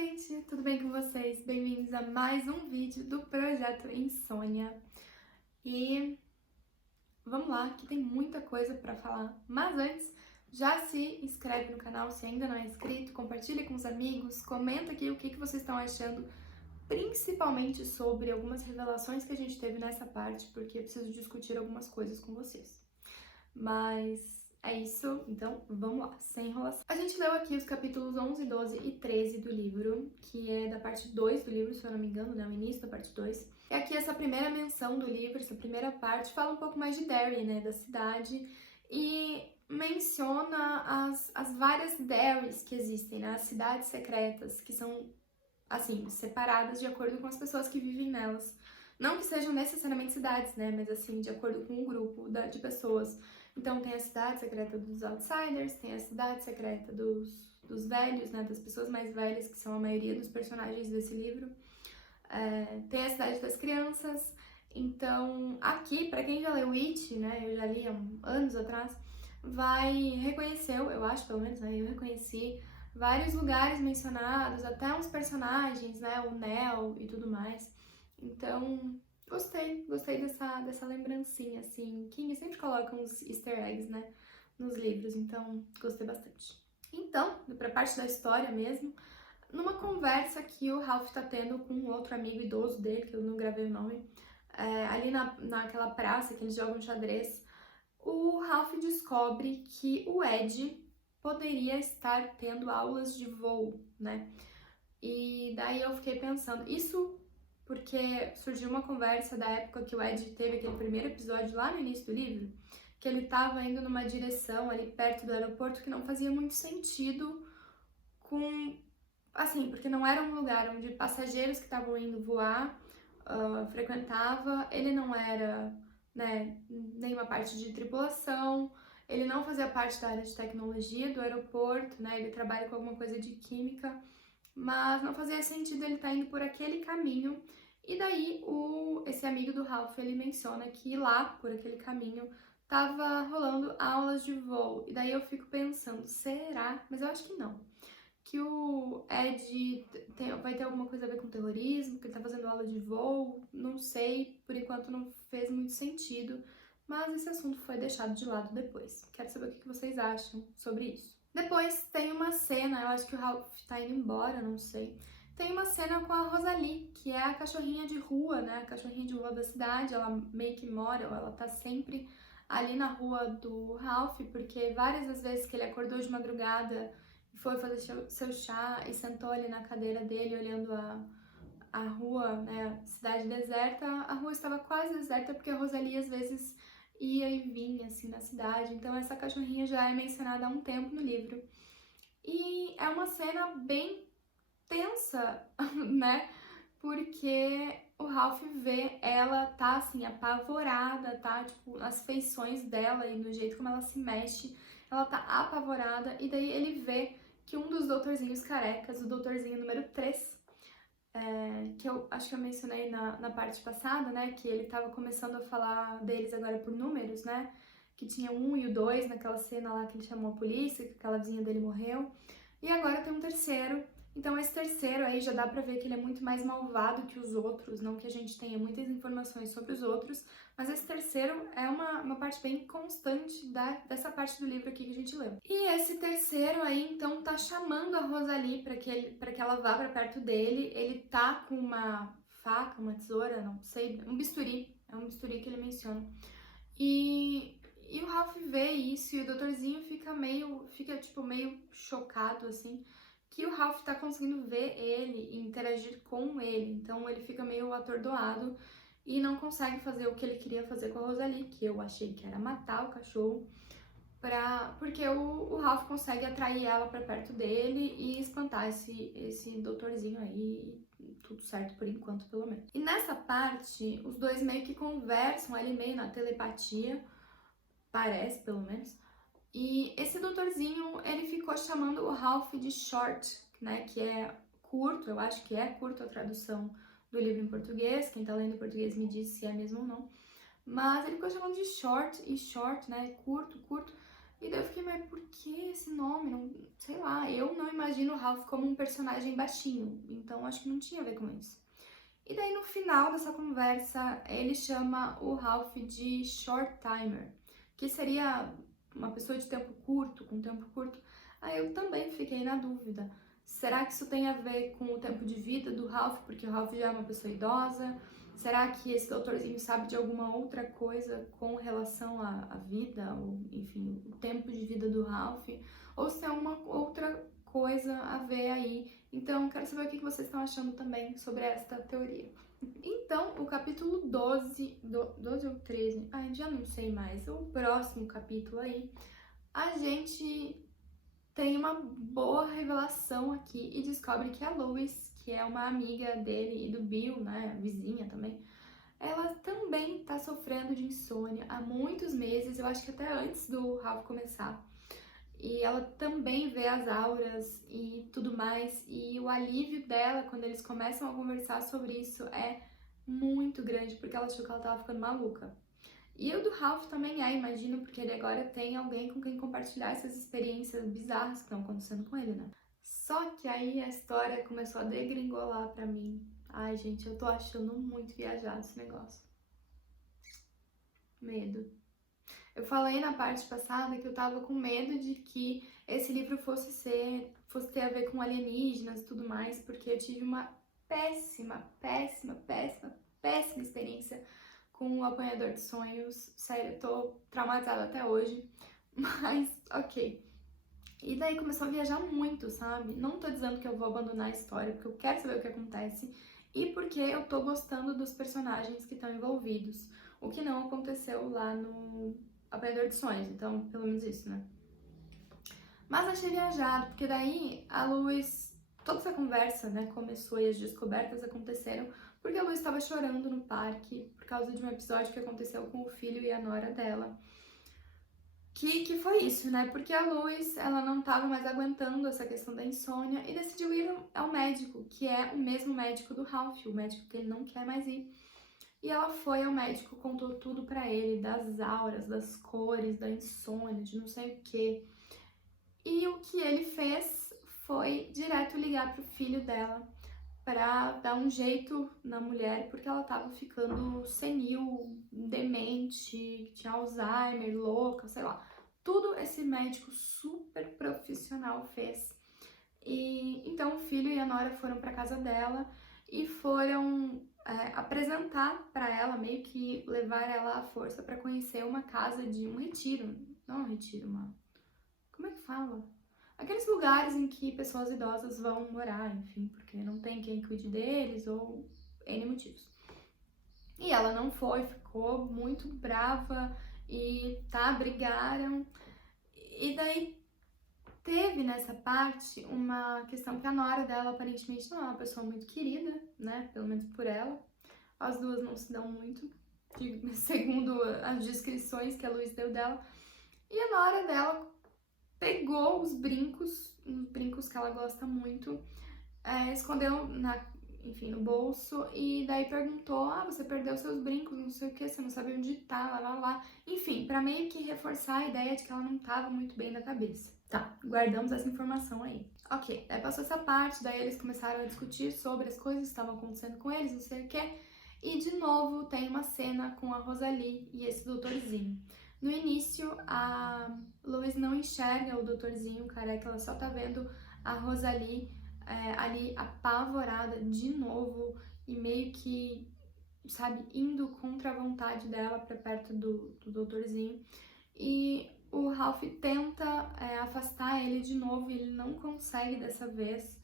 gente, tudo bem com vocês? Bem-vindos a mais um vídeo do Projeto Insônia. E vamos lá, que tem muita coisa pra falar. Mas antes, já se inscreve no canal se ainda não é inscrito, compartilha com os amigos, comenta aqui o que vocês estão achando, principalmente sobre algumas revelações que a gente teve nessa parte, porque eu preciso discutir algumas coisas com vocês. Mas é isso, então vamos lá, sem enrolação. A gente leu aqui os capítulos 11, 12 e 13 do livro, que é da parte 2 do livro, se eu não me engano, né, o início da parte 2. E aqui essa primeira menção do livro, essa primeira parte, fala um pouco mais de Derry, né, da cidade, e menciona as várias Derrys que existem, né, as cidades secretas, que são, assim, separadas de acordo com as pessoas que vivem nelas. Não que sejam necessariamente cidades, né, mas assim, de acordo com um grupo de pessoas. Então tem a cidade secreta dos outsiders, tem a cidade secreta dos velhos, né, das pessoas mais velhas, que são a maioria dos personagens desse livro. Tem a cidade das crianças. Então aqui, pra quem já leu It, né, eu já li há anos atrás, reconheceu, eu acho pelo menos, né, eu reconheci vários lugares mencionados, até uns personagens, né, o Nell e tudo mais. Então gostei dessa lembrancinha, assim. King sempre coloca uns easter eggs, né, nos livros, então gostei bastante. Então, pra parte da história mesmo, numa conversa que o Ralph tá tendo com um outro amigo idoso dele, que eu não gravei o nome, ali naquela praça que eles jogam xadrez, o Ralph descobre que o Ed poderia estar tendo aulas de voo, né? E daí eu fiquei pensando, isso porque surgiu uma conversa da época que o Ed teve aquele primeiro episódio lá no início do livro, que ele tava indo numa direção ali perto do aeroporto que não fazia muito sentido assim, porque não era um lugar onde passageiros que estavam indo voar frequentava, ele não era, né, nenhuma parte de tripulação, ele não fazia parte da área de tecnologia do aeroporto, né, ele trabalha com alguma coisa de química, mas não fazia sentido ele estar indo por aquele caminho. E daí esse amigo do Ralph, ele menciona que lá, por aquele caminho, tava rolando aulas de voo. E daí eu fico pensando, será? Mas eu acho que não. Que o Ed vai ter alguma coisa a ver com terrorismo, que ele tá fazendo aula de voo, não sei, por enquanto não fez muito sentido, mas esse assunto foi deixado de lado depois. Quero saber o que vocês acham sobre isso. Depois tem uma cena, eu acho que o Ralph tá indo embora, não sei. Tem uma cena com a Rosalie, que é a cachorrinha de rua, né? A cachorrinha de rua da cidade, ela meio que mora, ela tá sempre ali na rua do Ralph, porque várias das vezes que ele acordou de madrugada e foi fazer seu chá e sentou ali na cadeira dele, olhando a rua, né, cidade deserta, a rua estava quase deserta porque a Rosalie às vezes ia e vinha assim na cidade. Então essa cachorrinha já é mencionada há um tempo no livro. E é uma cena bem tensa, né? Porque o Ralph vê ela tá assim apavorada, tá? Tipo, as feições dela e no jeito como ela se mexe, ela tá apavorada, e daí ele vê que um dos doutorzinhos carecas, o doutorzinho número 3, que eu acho que eu mencionei na parte passada, né, que ele tava começando a falar deles agora por números, né, que tinha o 1 e o 2 naquela cena lá que ele chamou a polícia, que aquela vizinha dele morreu, e agora tem um terceiro. Então esse terceiro aí já dá pra ver que ele é muito mais malvado que os outros, não que a gente tenha muitas informações sobre os outros, mas esse terceiro é uma parte bem constante dessa parte do livro aqui que a gente leu. E esse terceiro aí, então, tá chamando a Rosalie pra que ela vá pra perto dele. Ele tá com uma faca, uma tesoura, não sei, um bisturi, é um bisturi que ele menciona. E o Ralph vê isso e o doutorzinho fica tipo meio chocado, assim, que o Ralph tá conseguindo ver ele e interagir com ele. Então ele fica meio atordoado e não consegue fazer o que ele queria fazer com a Rosalie, que eu achei que era matar o cachorro, porque o Ralph consegue atrair ela pra perto dele e espantar esse doutorzinho aí, tudo certo por enquanto, pelo menos. E nessa parte, os dois meio que conversam ali meio na telepatia, parece pelo menos, e esse doutorzinho, ele ficou chamando o Ralph de Short, né, que é curto, eu acho que é curto a tradução do livro em português, quem tá lendo em português me diz se é mesmo ou não, mas ele ficou chamando de Short, e Short, né, curto, E daí eu fiquei, mas por que esse nome? Não, sei lá, eu não imagino o Ralph como um personagem baixinho, então acho que não tinha a ver com isso. E daí no final dessa conversa, ele chama o Ralph de short timer, que seria uma pessoa de tempo curto, com tempo curto. Aí eu também fiquei na dúvida. Será que isso tem a ver com o tempo de vida do Ralph, porque o Ralph já é uma pessoa idosa? Será que esse doutorzinho sabe de alguma outra coisa com relação à vida, ou enfim, o tempo de vida do Ralph? Ou se é uma outra coisa a ver aí? Então, quero saber o que vocês estão achando também sobre esta teoria. Então, o capítulo 12 ou 13, ai, já não sei mais, o próximo capítulo aí, a gente tem uma boa revelação aqui e descobre que a Lois, que é uma amiga dele e do Bill, né, vizinha também, ela também tá sofrendo de insônia há muitos meses, eu acho que até antes do Ralph começar. E ela também vê as auras e tudo mais, e o alívio dela quando eles começam a conversar sobre isso é muito grande, porque ela achou que ela tava ficando maluca. E o do Ralph também é, imagino, porque ele agora tem alguém com quem compartilhar essas experiências bizarras que estão acontecendo com ele, né? Só que aí a história começou a degringolar pra mim. Ai, gente, eu tô achando muito viajado esse negócio. Medo. Eu falei na parte passada que eu tava com medo de que esse livro fosse ter a ver com alienígenas e tudo mais, porque eu tive uma péssima experiência com o Apanhador de Sonhos. Sério, eu tô traumatizada até hoje, mas ok. E daí começou a viajar muito, sabe? Não tô dizendo que eu vou abandonar a história, porque eu quero saber o que acontece e porque eu tô gostando dos personagens que estão envolvidos, o que não aconteceu lá no Apanhador de Sonhos, então pelo menos isso, né? Mas achei viajado, porque daí a Luz, toda essa conversa, né, começou e as descobertas aconteceram porque a Luz estava chorando no parque por causa de um episódio que aconteceu com o filho e a nora dela. Que foi isso, né? Porque a Luz, ela não estava mais aguentando essa questão da insônia e decidiu ir ao médico, que é o mesmo médico do Ralph, o médico que ele não quer mais ir. E ela foi ao médico, contou tudo pra ele, das auras, das cores, da insônia, de não sei o quê. E o que ele fez foi direto ligar pro filho dela pra dar um jeito na mulher, porque ela tava ficando senil, demente, tinha Alzheimer, louca, sei lá. Tudo esse médico super profissional fez. E então o filho e a nora foram pra casa dela e foram apresentar pra ela, meio que levar ela à força pra conhecer uma casa de um retiro, não um retiro, como é que fala? Aqueles lugares em que pessoas idosas vão morar, enfim, porque não tem quem cuide deles ou N motivos. E ela não foi, ficou muito brava e brigaram. E daí teve nessa parte uma questão que a nora dela aparentemente não é uma pessoa muito querida, né? Pelo menos por ela. As duas não se dão muito, segundo as descrições que a Luiz deu dela. E a nora dela pegou os brincos que ela gosta muito, escondeu no bolso e daí perguntou, você perdeu seus brincos, não sei o que, você não sabe onde tá, lá. Enfim, pra meio que reforçar a ideia de que ela não tava muito bem da cabeça. Tá, guardamos essa informação aí. Ok, daí passou essa parte, daí eles começaram a discutir sobre as coisas que estavam acontecendo com eles, não sei o que, e de novo tem uma cena com a Rosalie e esse doutorzinho. No início, a Lois não enxerga o doutorzinho careca, ela só tá vendo a Rosalie ali apavorada de novo e meio que, sabe, indo contra a vontade dela pra perto do doutorzinho. E o Ralph tenta afastar ele de novo e ele não consegue dessa vez.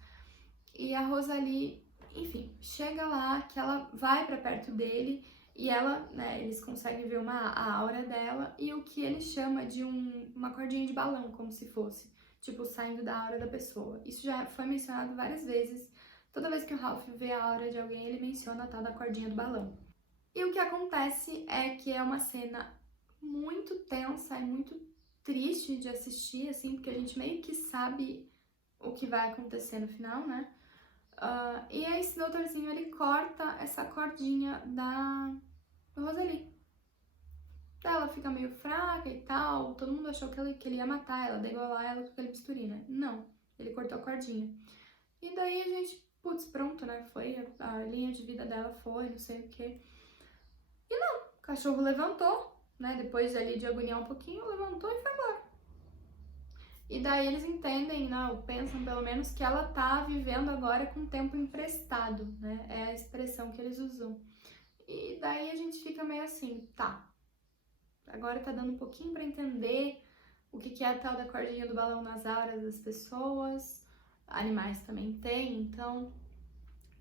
E a Rosalie, enfim, chega lá que ela vai pra perto dele e ela, né, eles conseguem ver a aura dela e o que ele chama de uma cordinha de balão, como se fosse, tipo, saindo da aura da pessoa. Isso já foi mencionado várias vezes. Toda vez que o Ralph vê a aura de alguém, ele menciona a tal da cordinha do balão. E o que acontece é que é uma cena muito tensa e muito triste de assistir, assim, porque a gente meio que sabe o que vai acontecer no final, né? E aí esse doutorzinho, ele corta essa cordinha da Rosalie. Ela fica meio fraca e tal, todo mundo achou que ele ia matar ela, degolar ela com aquele bisturi, né? Não, ele cortou a cordinha. E daí a gente, putz, pronto, né? Foi, a linha de vida dela foi, não sei o quê. E não, o cachorro levantou, né? Depois ali de agoniar um pouquinho, levantou e foi embora. E daí eles entendem, né? Ou pensam pelo menos que ela tá vivendo agora com tempo emprestado, né? É a expressão que eles usam. E daí a gente fica meio assim, tá. Agora tá dando um pouquinho pra entender o que é a tal da cordinha do balão nas auras das pessoas. Animais também tem, então.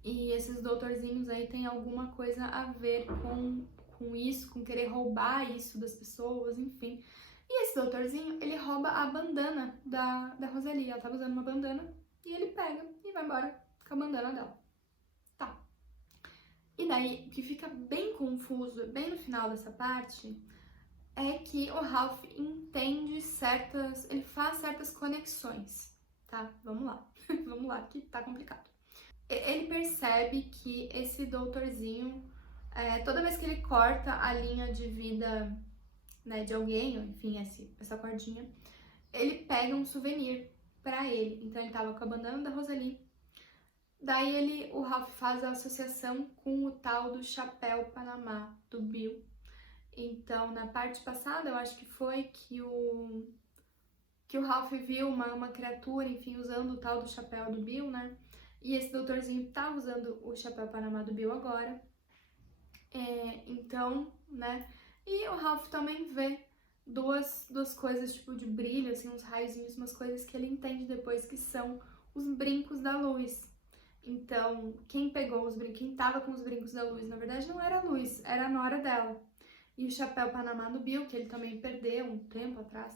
E esses doutorzinhos aí tem alguma coisa a ver com isso, com querer roubar isso das pessoas, enfim. E esse doutorzinho, ele rouba a bandana da Rosalie. Ela tava usando uma bandana e ele pega e vai embora com a bandana dela. Tá. E daí, o que fica bem confuso, bem no final dessa parte, é que o Ralph entende certas... ele faz certas conexões, tá? Vamos lá. Vamos lá, que tá complicado. Ele percebe que esse doutorzinho, toda vez que ele corta a linha de vida, né, de alguém, enfim, essa cordinha, ele pega um souvenir pra ele. Então ele tava com a bandana da Rosalie. Daí o Ralph faz a associação com o tal do chapéu Panamá do Bill. Então, na parte passada, eu acho que foi que o Ralph viu uma criatura, enfim, usando o tal do chapéu do Bill, né? E esse doutorzinho tá usando o chapéu Panamá do Bill agora. Então, né? E o Ralph também vê duas coisas, tipo, de brilho, assim, uns raiozinhos, umas coisas que ele entende depois que são os brincos da luz. Então, quem pegou os brincos, quem tava com os brincos da luz, na verdade não era a Luz, era a nora dela. E o chapéu Panamá do Bill, que ele também perdeu um tempo atrás.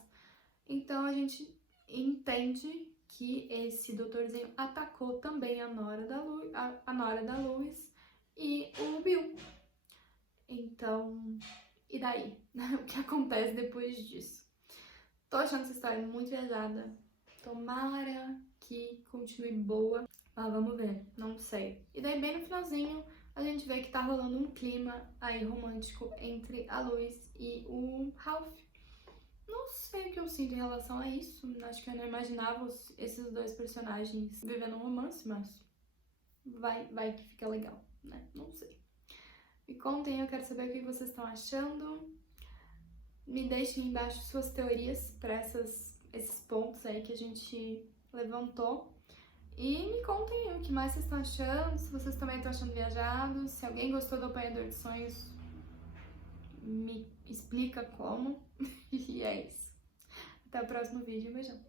Então a gente entende que esse doutorzinho atacou também a nora da Luz e o Bill. Então, e daí? O que acontece depois disso? Tô achando essa história muito viajada. Tomara que continue boa. Mas vamos ver, não sei. E daí, bem no finalzinho, a gente vê que tá rolando um clima aí romântico entre a Luz e o Ralph. Não sei o que eu sinto em relação a isso. Acho que eu não imaginava esses dois personagens vivendo um romance, mas vai que fica legal, né? Não sei. Me contem, eu quero saber o que vocês estão achando. Me deixem embaixo suas teorias para esses pontos aí que a gente levantou. E me contem o que mais vocês estão achando, se vocês também estão achando viajados, se alguém gostou do Apanhador de Sonhos, me explica como. E é isso. Até o próximo vídeo, um beijão.